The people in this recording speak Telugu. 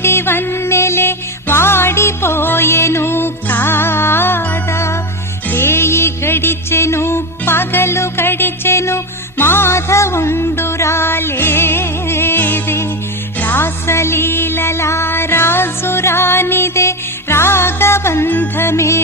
మామిడి వన్నెలే వాడిపోయెను కాదా. రేయి గడిచెను పగలు గడిచెను మాధవుండు రాలేదే. రాసలీలలా రాజు రానిదే రాగబంధమే